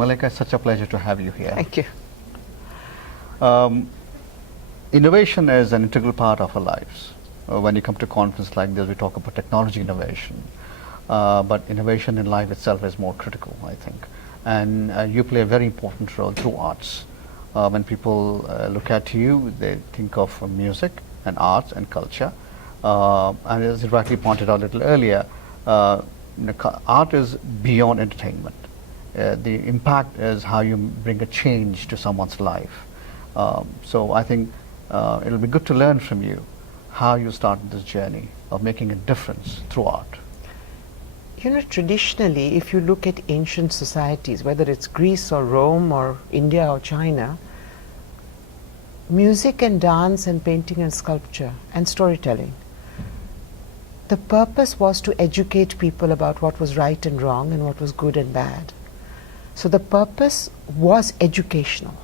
Mallika, it's such a pleasure to have you here. Thank you. Innovation is an integral part of our lives. When you come to a conference like this, we talk about technology innovation. But innovation in life itself is more critical, I think. And you play a very important role through arts. When people look at you, they think of music and arts and culture. And as you rightly pointed out a little earlier, art is beyond entertainment. The impact is how you bring a change to someone's life. So I think it'll be good to learn from you how you started this journey of making a difference through art. You know, traditionally, if you look at ancient societies, whether it's Greece or Rome or India or China, music and dance and painting and sculpture and storytelling, the purpose was to educate people about what was right and wrong and what was good and bad. So the purpose was educational.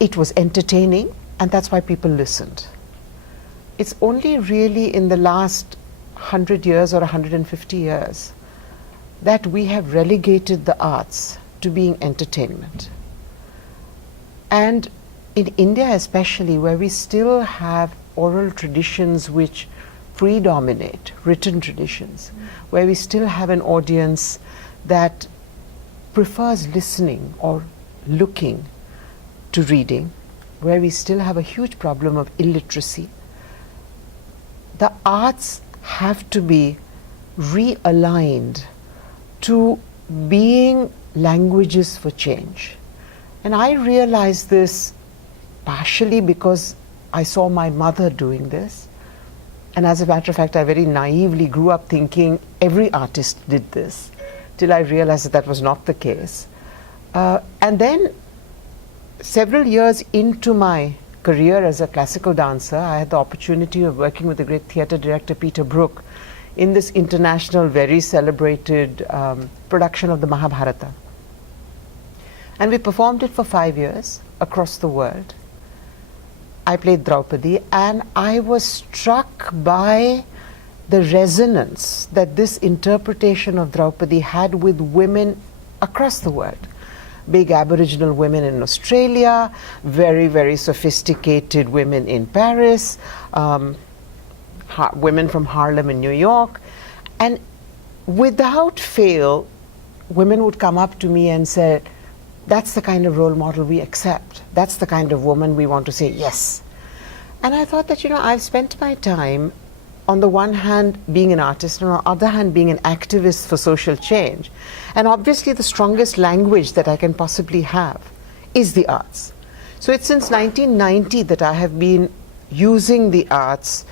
It was entertaining, and that's why people listened. It's only really in the last 100 years or 150 years that we have relegated the arts to being entertainment. And in India especially, where we still have oral traditions which predominate, written traditions, where we still have an audience that prefers listening or looking to reading, where we still have a huge problem of illiteracy, the arts have to be realigned to being languages for change. And I realized this partially because I saw my mother doing this. And as a matter of fact, I very naively grew up thinking every artist did this, till I realized that that was not the case. And then several years into my career as a classical dancer, I had the opportunity of working with the great theatre director Peter Brook in this international, very celebrated production of the Mahabharata. And we performed it for 5 years across the world. I played Draupadi, and I was struck by the resonance that this interpretation of Draupadi had with women across the world. Big Aboriginal women in Australia, very, very sophisticated women in Paris, women from Harlem in New York. And without fail, women would come up to me and say, that's the kind of role model we accept. That's the kind of woman we want to say yes. And I thought that, you know, I've spent my time on the one hand being an artist, and on the other hand being an activist for social change. And obviously the strongest language that I can possibly have is the arts. So it's since 1990 that I have been using the arts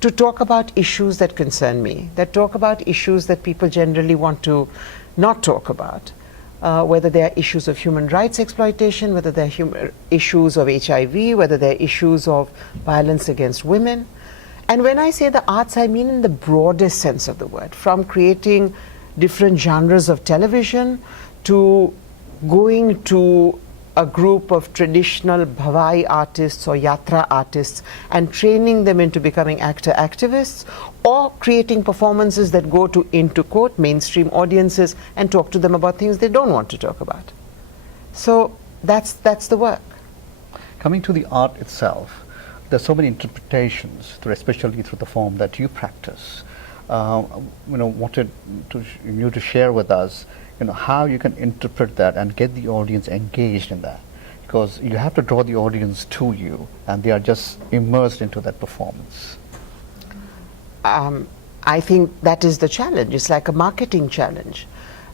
to talk about issues that concern me, that talk about issues that people generally want to not talk about. Whether they are issues of human rights exploitation, whether they are issues of HIV, whether they are issues of violence against women. And when I say the arts, I mean in the broadest sense of the word, from creating different genres of television to going to a group of traditional bhavai artists or yatra artists and training them into becoming actor-activists, or creating performances that go to, into quote, mainstream audiences and talk to them about things they don't want to talk about. So that's the work. Coming to the art itself, there's so many interpretations, especially through the form that you practice. Wanted you to share with us, how you can interpret that and get the audience engaged in that, because you have to draw the audience to you, and they are just immersed into that performance. I think that is the challenge. It's like a marketing challenge,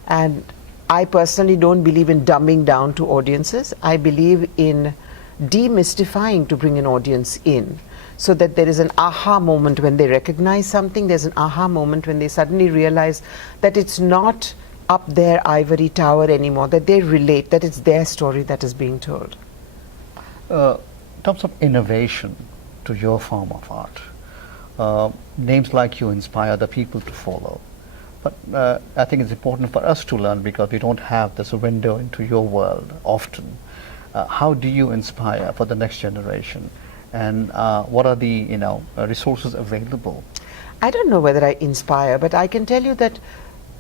and I personally don't believe in dumbing down to audiences. I believe in demystifying to bring an audience in, so that there is an aha moment when they recognize something. There's an aha moment when they suddenly realize that it's not up their ivory tower anymore, that they relate, that it's their story that is being told. In terms of innovation to your form of art, names like you inspire the people to follow. But I think it's important for us to learn, because we don't have this window into your world often. How do you inspire for the next generation? And what are the resources available? I don't know whether I inspire, but I can tell you that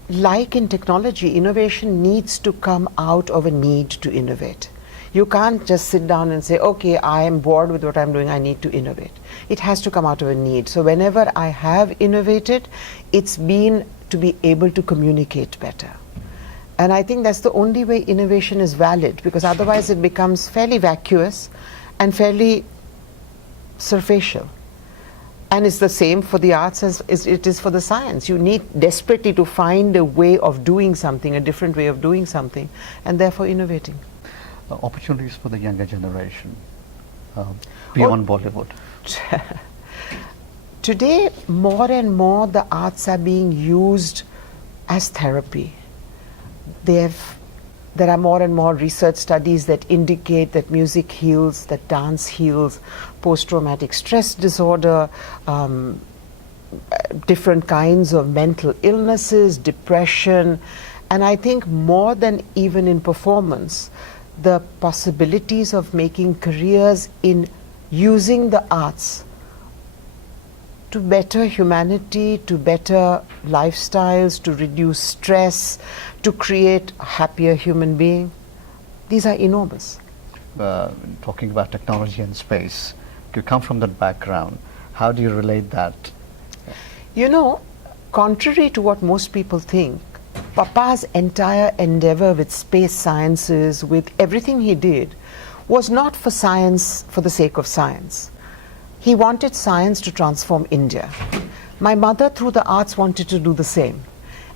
like in technology, innovation needs to come out of a need to innovate. You can't just sit down and say, okay, I am bored with what I'm doing, I need to innovate. It has to come out of a need. So whenever I have innovated, it's been to be able to communicate better. And I think that's the only way innovation is valid, because otherwise it becomes fairly vacuous and fairly superficial. And it's the same for the arts as it is for the science. You need desperately to find a way of doing something, a different way of doing something, and therefore innovating. Opportunities for the younger generation beyond Bollywood. Today, more and more the arts are being used as therapy. There are more and more research studies that indicate that music heals, that dance heals, post-traumatic stress disorder, different kinds of mental illnesses, depression, and I think more than even in performance, the possibilities of making careers in using the arts to better humanity, to better lifestyles, to reduce stress, to create a happier human being, these are enormous. Talking about technology and space, you come from that background. How do you relate that? You know, contrary to what most people think, Papa's entire endeavor with space sciences, with everything he did, was not for science for the sake of science. He wanted science to transform India. My mother, through the arts, wanted to do the same.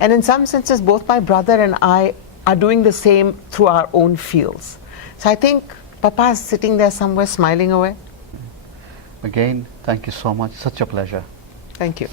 And in some senses, both my brother and I are doing the same through our own fields. So I think Papa is sitting there somewhere smiling away. Again, thank you so much. Such a pleasure. Thank you.